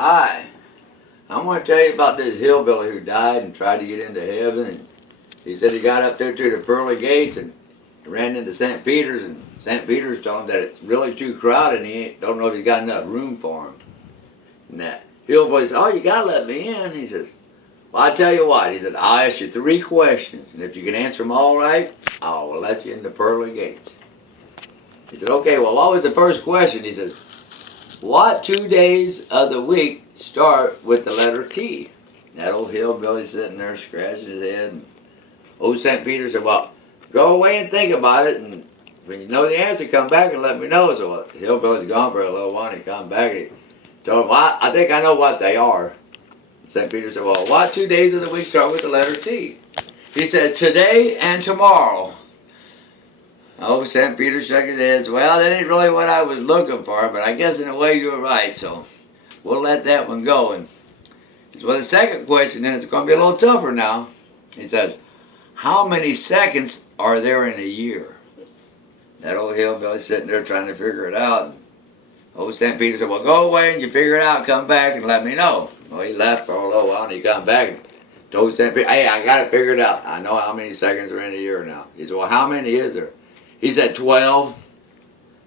Hi, I want to tell you about this hillbilly who died and tried to get into heaven. And he said he got up there to the pearly gates and ran into St. Peter's, and St. Peter's told him that it's really too crowded and don't know if he's got enough room for him. And that hillbilly said, "Oh, you got to let me in." He says, "Well, I tell you what," he said, "I'll ask you 3 questions, and if you can answer them all right, I will let you in the pearly gates." He said, "Okay, well, what was the first question?" He says, "What 2 days of the week start with the letter T?" That old hillbilly sitting there scratching his head. And old St. Peter said, "Well, go away and think about it, and when you know the answer, come back and let me know." So the hillbilly's gone for a little while, and he come back and he told him, "Well, I think I know what they are." St. Peter said, "Well, what 2 days of the week start with the letter T?" He said, "Today and tomorrow." Oh, St. Peter shook his head. "Well, that ain't really what I was looking for, but I guess in a way you're right, so we'll let that one go." And he said, "Well, the second question, and it's going to be a little tougher now." He says, "How many seconds are there in a year?" That old hillbilly sitting there trying to figure it out. And old St. Peter said, "Well, go away and you figure it out, come back and let me know." Well, he left for a little while and he come back and told St. Peter, "Hey, I got it figured out. I know how many seconds are in a year now." He said, "Well, how many is there?" He said, 12.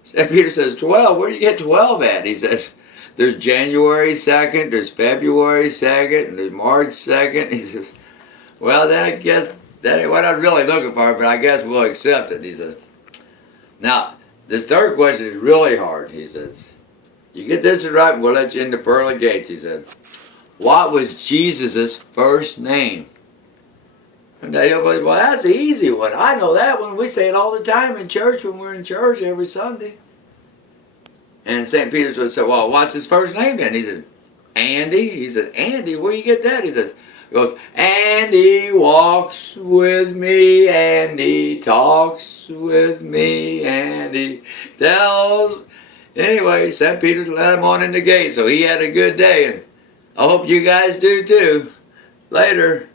St. Peter says, 12? Where do you get 12 at? He says, "There's January 2nd, there's February 2nd, and there's March 2nd. He says, "Well, then I guess that ain't what I'm really looking for, but I guess we'll accept it." He says, "Now, this third question is really hard." He says, "You get this right, we'll let you in the pearly gates." He said, "What was Jesus' first name?" And everybody, "Well, that's an easy one. I know that one. We say it all the time in church when we're in church every Sunday." And St. Peter's would say, "Well, what's his first name then?" He said, "Andy." He said, "Andy, where you get that?" He says, he goes, "Andy walks with me, Andy talks with me, Andy tells." Anyway, St. Peter's let him on in the gate, so he had a good day, and I hope you guys do too. Later.